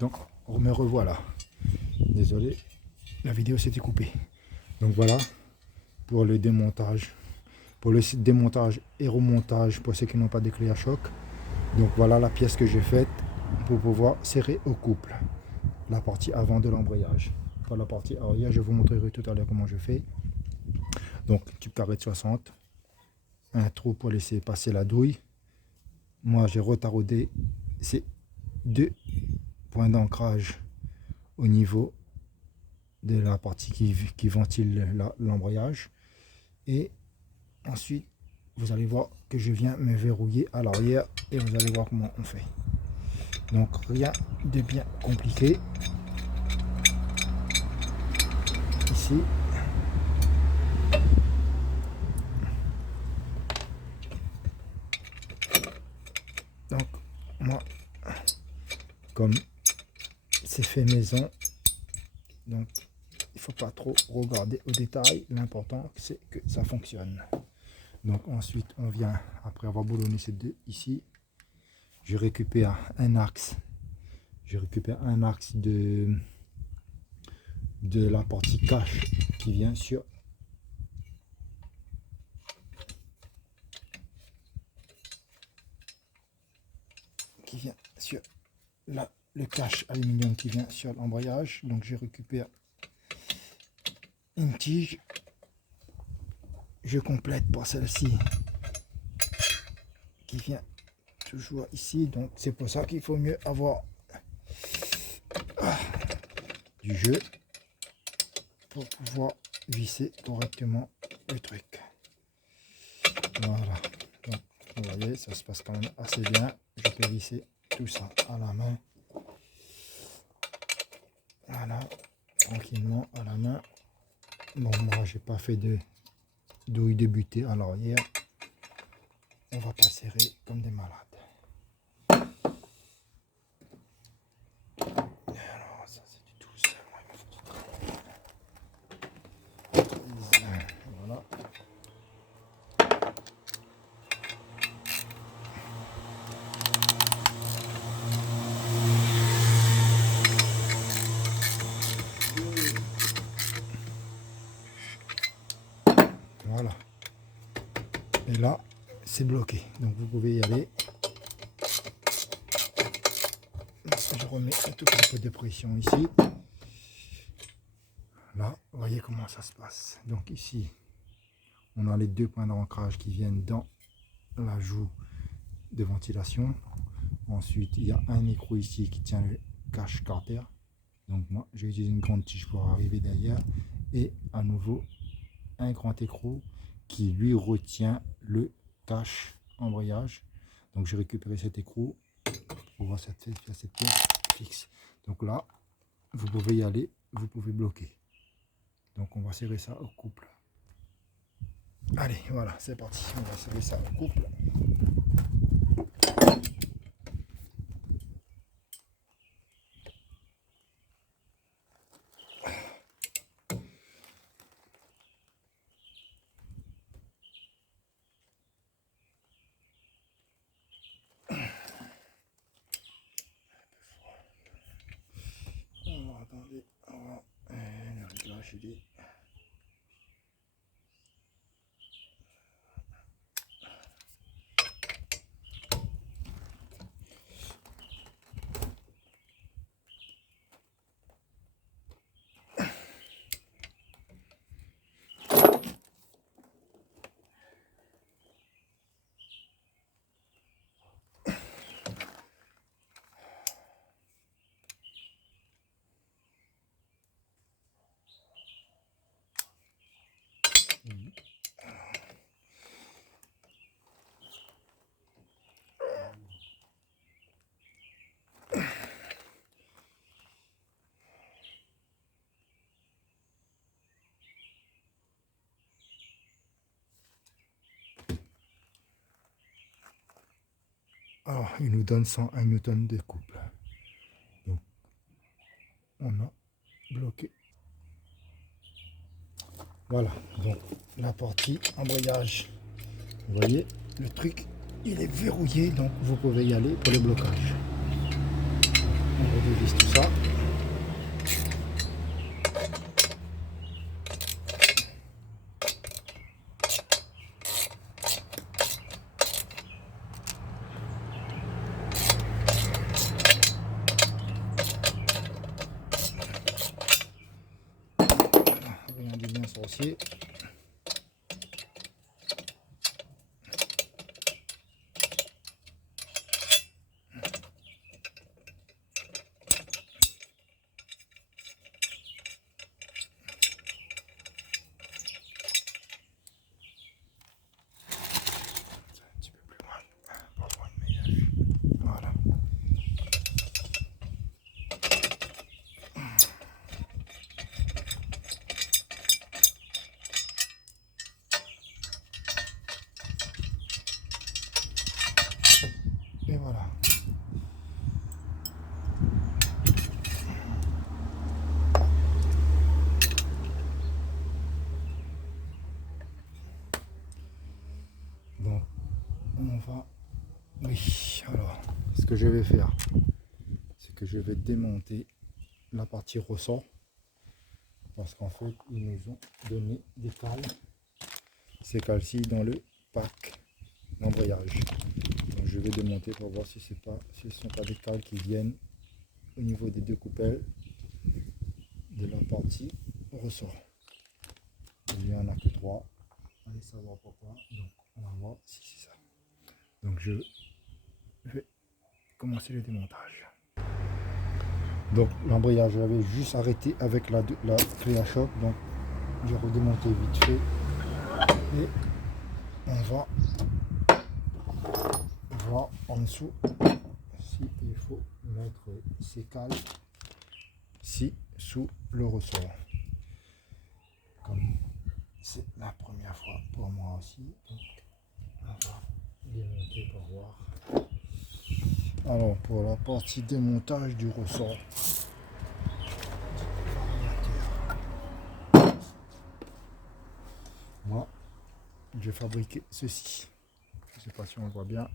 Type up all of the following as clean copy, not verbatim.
Donc, me revoilà. Désolé, la vidéo s'était coupée. Donc voilà, pour le démontage. Pour le démontage et remontage, pour ceux qui n'ont pas de clé à choc. Donc voilà la pièce que j'ai faite pour pouvoir serrer au couple. La partie avant de l'embrayage. Pour la partie arrière, je vous montrerai tout à l'heure comment je fais. Donc, tube carré de 60. Un trou pour laisser passer la douille. Moi, j'ai retaraudé ces deux points d'ancrage au niveau de la partie qui ventile l'embrayage. Et ensuite, vous allez voir que je viens me verrouiller à l'arrière et vous allez voir comment on fait. Donc, rien de bien compliqué. Ici. Donc, moi, comme c'est fait maison, donc il faut pas trop regarder au détail. L'important, c'est que ça fonctionne. Donc ensuite, on vient, après avoir boulonné ces deux ici, je récupère un axe. Je récupère un axe de la partie cache qui vient sur le cache aluminium qui vient sur l'embrayage. Donc je récupère une tige, je complète par celle-ci qui vient toujours ici. Donc c'est pour ça qu'il faut mieux avoir du jeu pour pouvoir visser correctement le truc. Voilà, donc vous voyez, ça se passe quand même assez bien. Je peux visser tout ça à la main. Voilà, tranquillement à la main. Bon, moi j'ai pas fait de douille de butée à l'arrière. On va pas serrer comme des malades. Alors ça c'est du tout seul. Voilà. Voilà. Et là, c'est bloqué. Donc vous pouvez y aller. Je remets un tout petit peu de pression ici. Là, vous voyez comment ça se passe. Donc ici, on a les deux points d'ancrage qui viennent dans la joue de ventilation. Ensuite, il y a un écrou ici qui tient le cache carter. Donc moi, j'ai utilisé une grande tige pour arriver derrière. Et à nouveau, un grand écrou qui lui retient le cache embrayage. Donc j'ai récupéré cet écrou pour voir cette pièce fixe. Donc là, vous pouvez y aller, vous pouvez bloquer. Donc on va serrer ça au couple. Allez, voilà, c'est parti. On va serrer ça au couple. Attendez, le réglage il est... Alors, il nous donne 101 newtons de couple. Donc, on a bloqué. Voilà, donc la partie embrayage. Vous voyez, le truc, il est verrouillé, donc vous pouvez y aller pour le blocage. On redéverrouille. visse tout ça. Rien de bien sorcier. Voilà. Et voilà. Donc, on va... Oui, alors, ce que je vais faire, c'est que je vais démonter la partie ressort. Parce qu'en fait, ils nous ont donné des cales. Ces cales-ci dans le pack d'embrayage. Donc je vais démonter pour voir si ce ne sont pas des cales qui viennent au niveau des deux coupelles de la partie ressort. Il n'y en a que 3. Allez savoir pourquoi. Donc on va voir si c'est ça. Donc je vais commencer le démontage. Donc l'embrayage, j'avais juste arrêté avec la clé à choc. Donc j'ai redémonté vite fait. Et on va voir en dessous si il faut mettre ces cales ici sous le ressort. Comme c'est la première fois pour moi aussi, donc on va démonter pour voir. Alors pour la partie démontage du ressort, moi j'ai fabriqué ceci. Je ne sais pas si on le voit bien.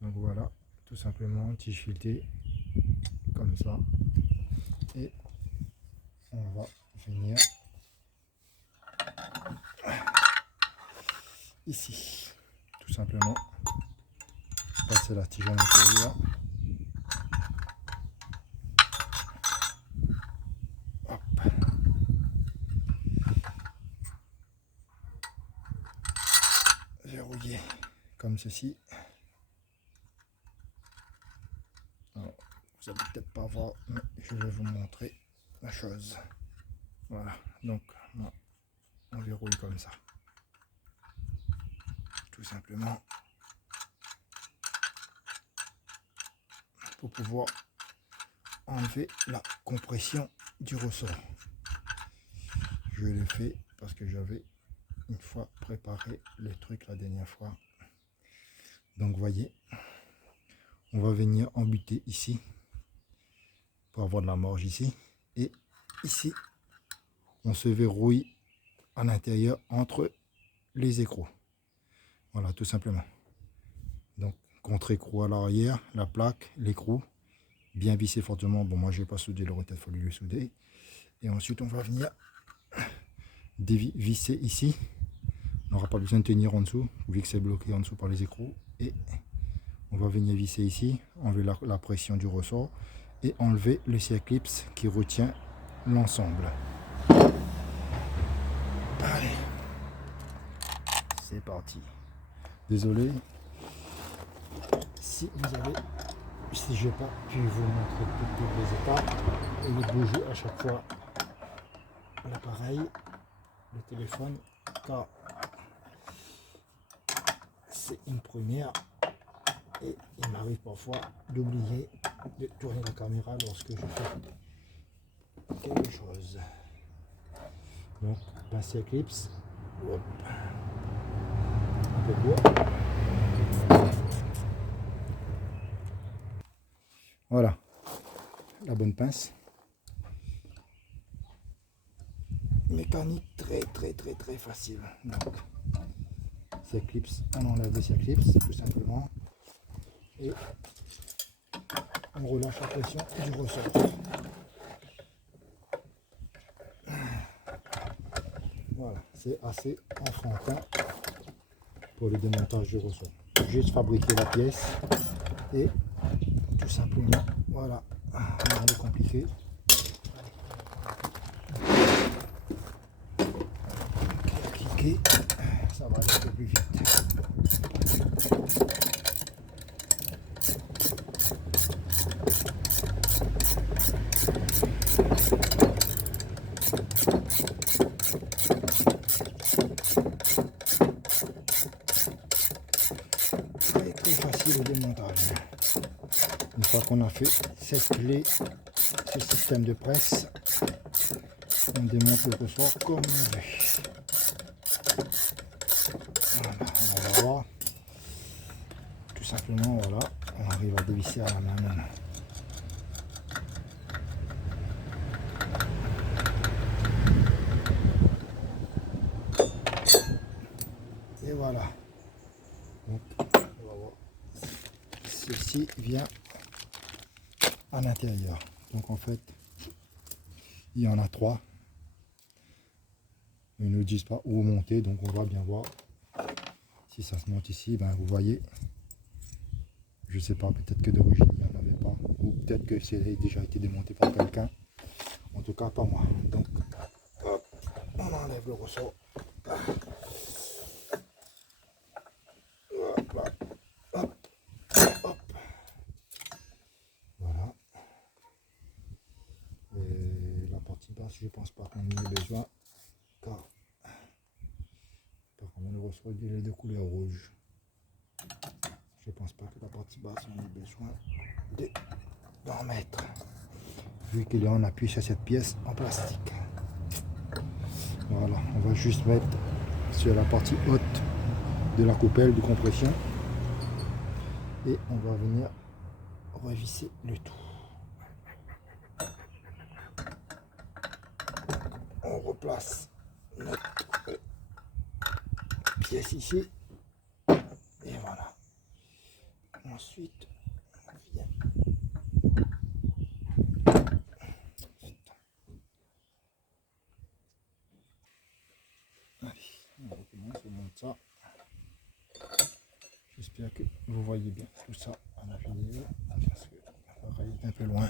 Donc voilà, tout simplement tige filetée comme ça. Et on va venir ici, tout simplement passer la tige à l'intérieur. Hop. Verrouiller comme ceci. Alors, vous allez peut-être pas voir, mais je vais vous montrer la chose. Voilà, donc on verrouille comme ça. Tout simplement pour pouvoir enlever la compression du ressort. Je l'ai fait parce que j'avais une fois préparé le truc la dernière fois. Donc voyez, on va venir embuter ici pour avoir de la marge ici, et ici on se verrouille à l'intérieur entre les écrous. Voilà, tout simplement. Donc contre-écrou à l'arrière, la plaque, l'écrou, bien visser fortement. Bon, moi je vais pas souder le retard, il faut le souder. Et ensuite on va venir visser ici. On n'aura pas besoin de tenir en dessous, vu que c'est bloqué en dessous par les écrous. Et on va venir visser ici, enlever la pression du ressort et enlever le circlips qui retient l'ensemble. Allez, c'est parti. Désolé si j'ai pas pu vous montrer toutes les étapes et il bouge à chaque fois l'appareil, le téléphone, car c'est une première et il m'arrive parfois d'oublier de tourner la caméra lorsque je fais quelque chose. Donc pince Eclipse, hop, un peu court. Voilà la bonne pince. Mécanique très facile. Donc ces clips, on enlève ces clips tout simplement et on relâche la pression du ressort. Voilà, c'est assez enfantin pour le démontage du ressort. Juste fabriquer la pièce et tout simplement, voilà, rien de compliqué. Cliquer, ça va aller un peu plus vite. Et très facile le démontage. Une fois qu'on a fait cette clé, ce système de presse, on démonte le ressort comme on veut. Voilà, on va voir. Tout simplement, voilà, on arrive à dévisser à la main maintenant. Et voilà. Donc, on va voir. Ceci vient à l'intérieur. Donc en fait, il y en a 3. Ils ne nous disent pas où monter, donc on va bien voir si ça se monte ici. Ben, vous voyez, je sais pas, peut-être que d'origine il n'y en avait pas, ou peut-être que c'est déjà été démonté par quelqu'un. En tout cas, pas moi. Donc, hop, on enlève le ressort. Hop, là. Hop, hop. Voilà. Et la partie basse, je pense pas qu'on en ait besoin, car par contre le ressort il est de couleur rouge. Je pense pas que la partie basse on ait besoin d'en mettre, vu qu'il y a un appui sur cette pièce en plastique. Voilà, on va juste mettre sur la partie haute de la coupelle de compression et on va venir revisser le tout. On replace notre pièce ici et voilà. Ensuite on vient on recommence, on monte ça. J'espère que vous voyez bien tout ça à la vidéo parce que l'appareil est un peu loin.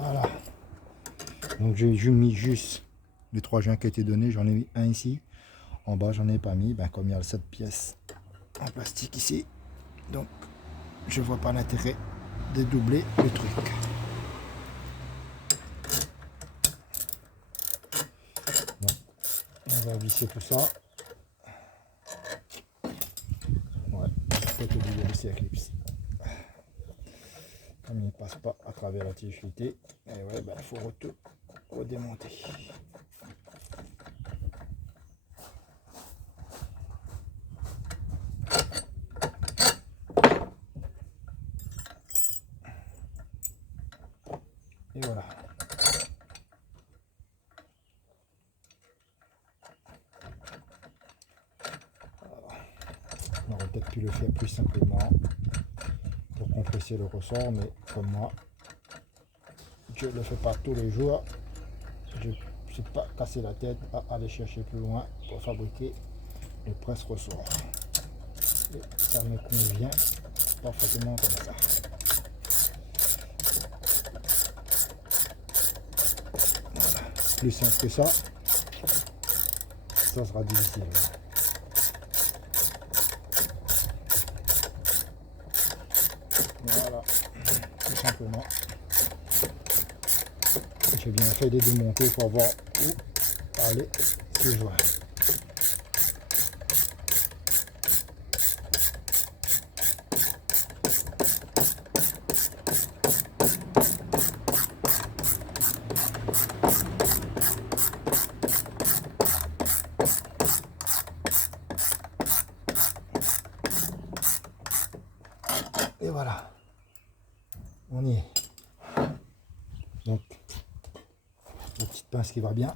Voilà. Donc j'ai mis juste les 3 joints qui ont été donnés. J'en ai mis un ici. En bas, j'en ai pas mis. Ben, comme il y a cette pièce en plastique ici. Donc, je vois pas l'intérêt de doubler le truc. Donc, on va visser tout ça. Ouais, peut-être oublier le C-clips. Comme il ne passe pas à travers la tige filetée, et ouais, ben, il faut tout redémonter. Et voilà. On aurait peut-être pu le faire plus simplement pour compresser le ressort, mais comme moi, je ne le fais pas tous les jours. Je ne suis pas cassé la tête à aller chercher plus loin pour fabriquer le presse-ressort. Et ça me convient parfaitement comme ça. Voilà. Plus simple que ça sera difficile. Voilà, tout simplement. J'ai bien fait de démonter pour voir où aller ce joint. Et voilà. On y est. Donc, la petite pince qui va bien.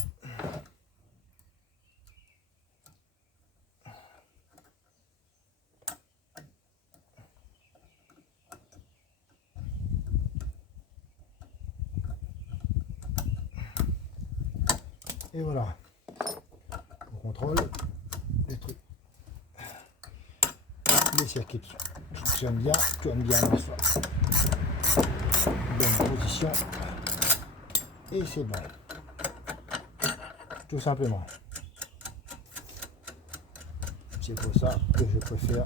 Et voilà. On contrôle les trucs. Les circuits fonctionnent bien, tournent bien dans sa bonne position. Et c'est bon. Tout simplement. C'est pour ça que je préfère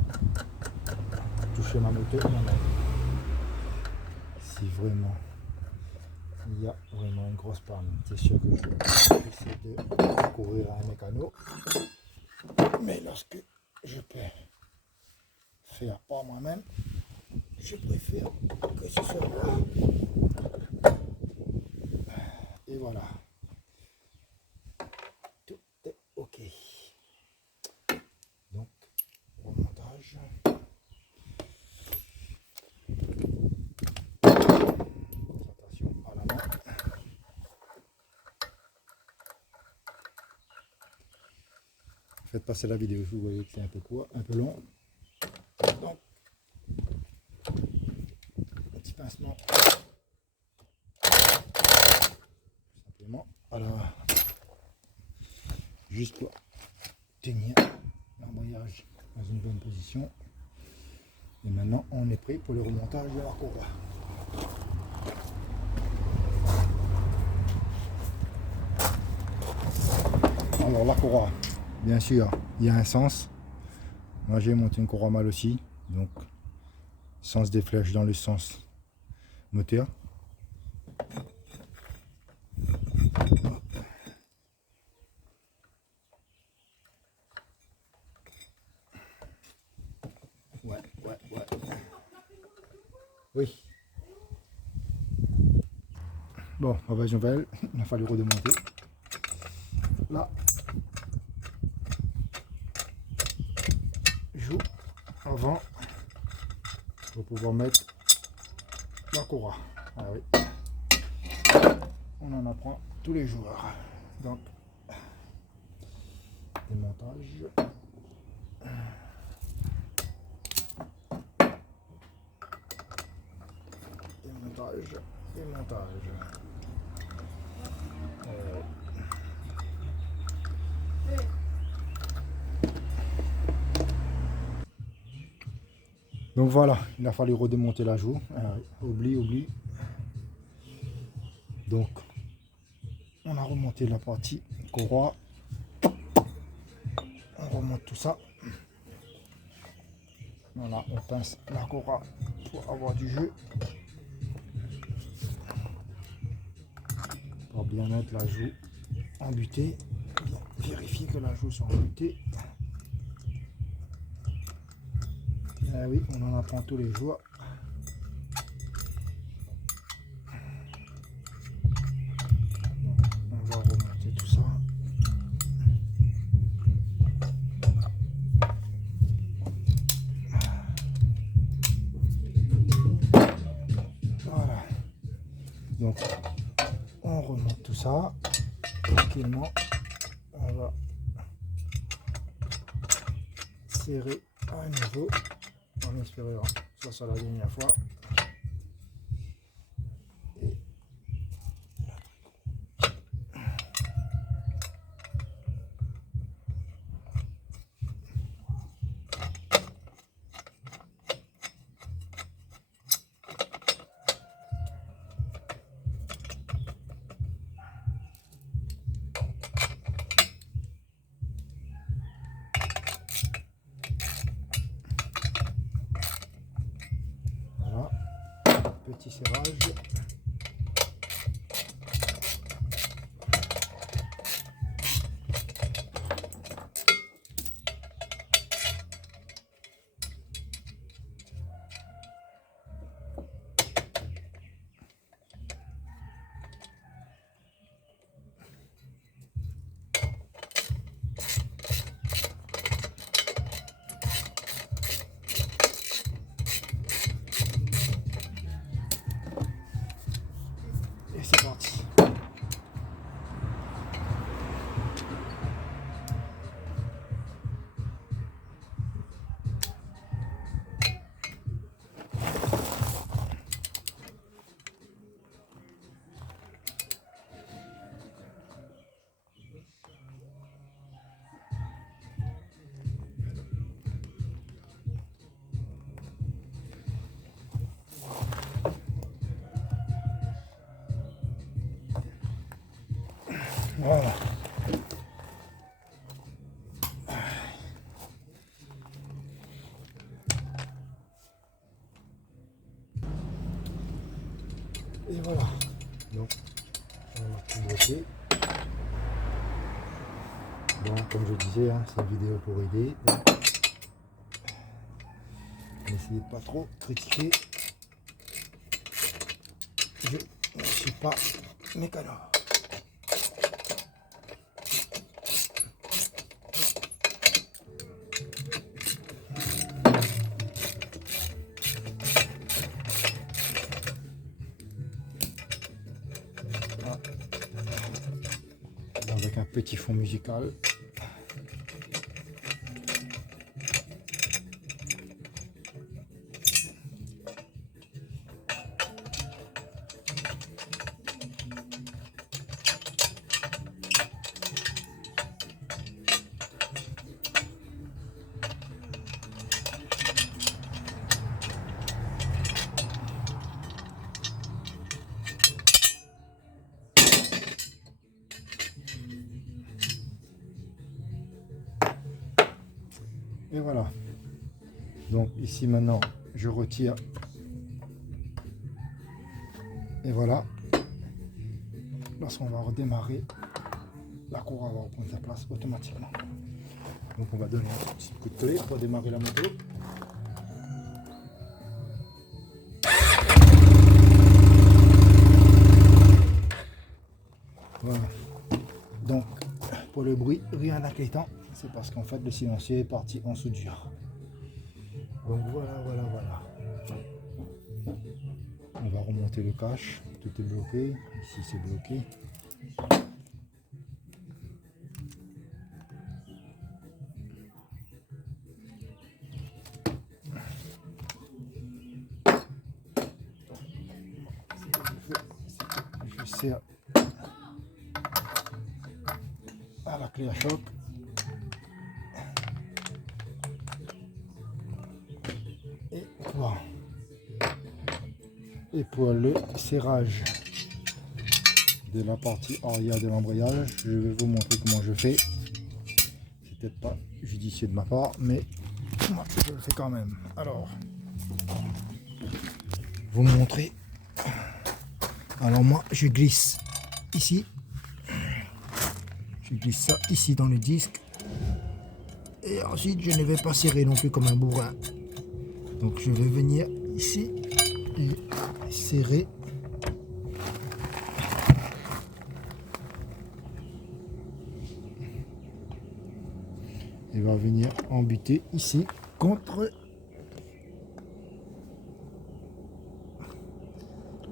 toucher ma moto moi-même. Si vraiment il y a vraiment une grosse panne, c'est sûr que je vais essayer de recourir à un mécano. Mais lorsque je peux faire par moi-même, je préfère que ce soit moi. Et voilà. Tout est OK. Donc, remontage. Attention à la main. Faites passer la vidéo, vous voyez que c'est un peu court, un peu long. Donc, un petit pincement. Simplement, voilà. Juste pour tenir l'embrayage dans une bonne position. Et maintenant, on est prêt pour le remontage de la courroie. Alors, la courroie, bien sûr, il y a un sens. Moi, j'ai monté une courroie mâle aussi. Donc, sens des flèches dans le sens moteur. Ouais. Oui. Bon, mauvaise nouvelle, il a fallu redémonter. Là, joue avant pour pouvoir mettre la courroie. Ah oui. On en apprend tous les jours. Donc, démontage. Démontage. Donc voilà, il a fallu redémonter la joue. Oublie. Donc, on a remonté la partie courroie. On remonte tout ça. Voilà, on pince la courroie pour avoir du jeu. Pour bien mettre la joue embutée. Bien vérifier que la joue soit embutée. Ah oui, on en apprend tous les jours. Donc, on va remonter tout ça. Voilà. Donc, on remonte tout ça. Tranquillement, on va serrer à nouveau. En espérant que ce soit la dernière fois. Voilà, petit serrage. Voilà. Et voilà. Donc, on a tout bloqué. Donc, comme je disais, hein, c'est une vidéo pour aider. N'essayez de pas trop critiquer. Je ne suis pas mécano. Avec un petit fond musical. Et voilà. Donc ici maintenant, je retire. Et voilà. Lorsqu'on va redémarrer, la courroie va reprendre sa place automatiquement. Donc on va donner un petit coup de clé pour démarrer la moto. Voilà. Donc pour le bruit, rien d'inquiétant. C'est parce qu'en fait le silencieux est parti en soudure. Donc voilà. On va remonter le cache. Tout est bloqué. Ici c'est bloqué. Je serre à la clé à choc. Et pour le serrage de la partie arrière de l'embrayage, je vais vous montrer comment je fais. C'est peut-être pas judicieux de ma part, mais moi, je le fais quand même. Alors, vous montrer. Alors moi, je glisse ici. Je glisse ça ici dans le disque. Et ensuite, je ne vais pas serrer non plus comme un bourrin. Donc, je vais venir ici et serrer. Il va venir embuter ici contre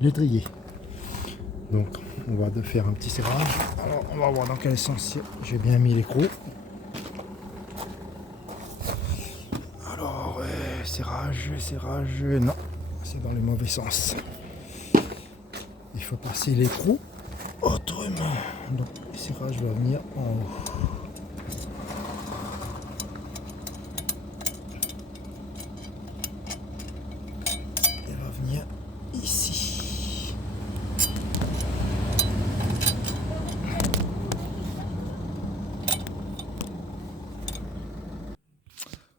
l'étrier. Donc on va faire un petit serrage. Alors on va voir dans quel sens j'ai bien mis l'écrou. Alors serrage, non, c'est dans le mauvais sens. Il faut passer l'écrou autrement. Donc le serrage va venir en haut. Il va venir ici.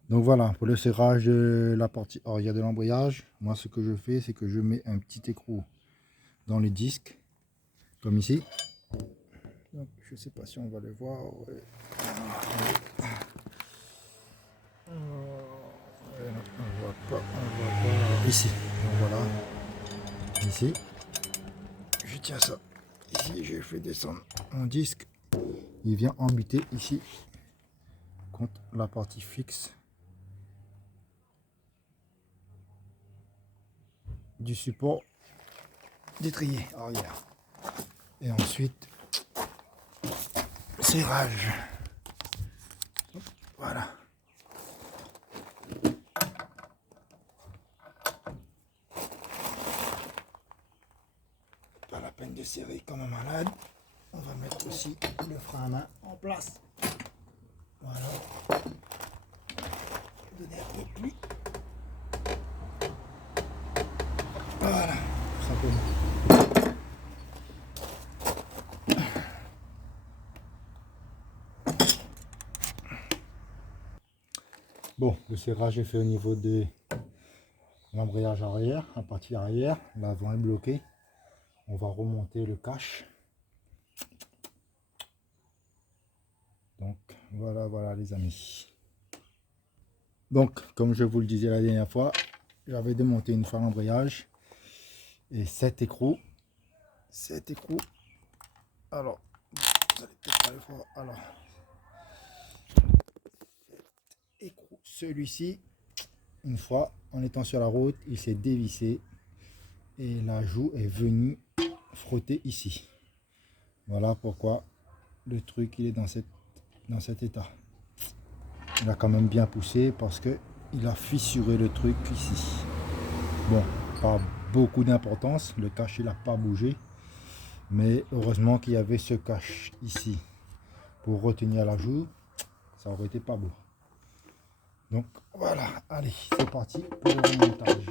Donc voilà, pour le serrage de la partie arrière de l'embrayage, moi ce que je fais, c'est que je mets un petit écrou dans les disques, comme ici. Donc, je ne sais pas si on va le voir. Ouais. On voit pas. Ici. Donc voilà. Ici. Je tiens ça. Ici, je fais descendre mon disque. Il vient embuter ici contre la partie fixe du support d'étrier arrière. Et ensuite, serrage. Voilà. Pas la peine de serrer comme un malade. On va mettre aussi le frein à main en place. Voilà. Donner un peu plus. Voilà. Simplement. Bon, le serrage est fait au niveau de l'embrayage arrière, la partie arrière. L'avant est bloqué. On va remonter le cache. Donc voilà les amis. Donc comme je vous le disais la dernière fois, j'avais démonté une fois l'embrayage et cet écrou. Alors, vous allez peut-être pas le voir. Alors, écrou, celui-ci, une fois en étant sur la route, il s'est dévissé et la joue est venue frotter ici. Voilà pourquoi le truc il est dans cet état. Il a quand même bien poussé parce que il a fissuré le truc ici. Bon, pas beaucoup d'importance, le cache il n'a pas bougé, mais heureusement qu'il y avait ce cache ici pour retenir la joue, ça aurait été pas beau. Donc voilà, allez, c'est parti pour le remontage.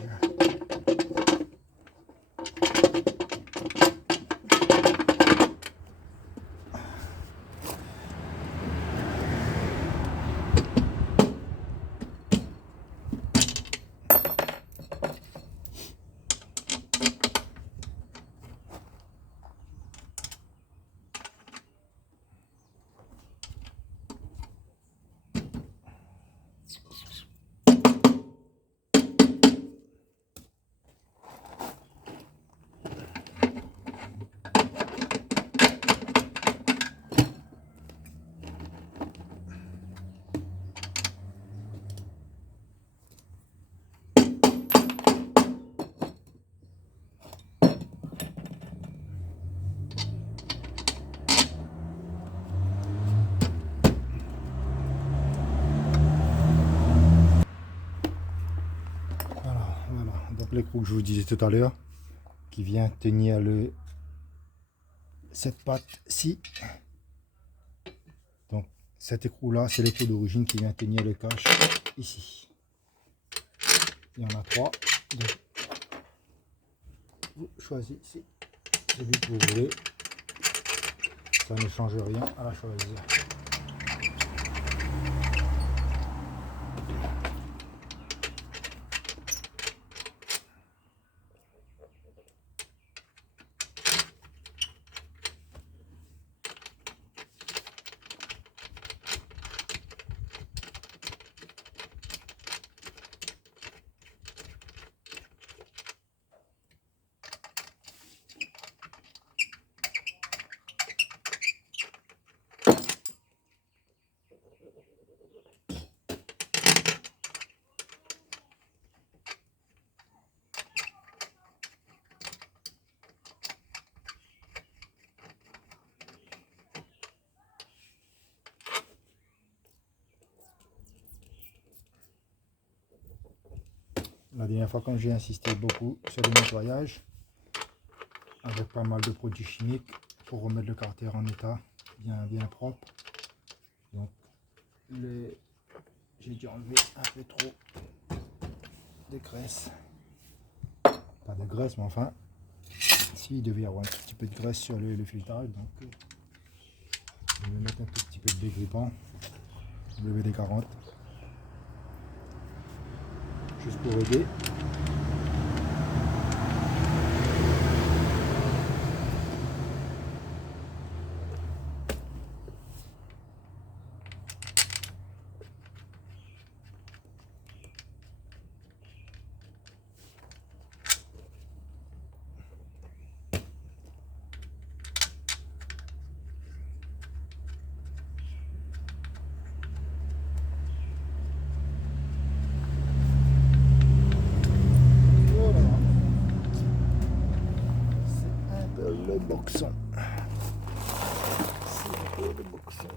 Voilà, donc l'écrou que je vous disais tout à l'heure, qui vient tenir cette patte-ci. Donc cet écrou là, c'est l'écrou d'origine qui vient tenir le cache ici. Il y en a 3. Donc, vous choisissez celui que vous voulez. Ça ne change rien à la choisir. La dernière fois, quand j'ai insisté beaucoup sur le nettoyage, avec pas mal de produits chimiques pour remettre le carter en état bien propre. Donc, j'ai dû enlever un peu trop de graisse. Pas de graisse, mais enfin, s'il devait y avoir un petit peu de graisse sur le filetage, donc je vais mettre un tout petit peu de dégrippant, WD-40. Juste pour aider. Le boxon. C'est un peu le boxon.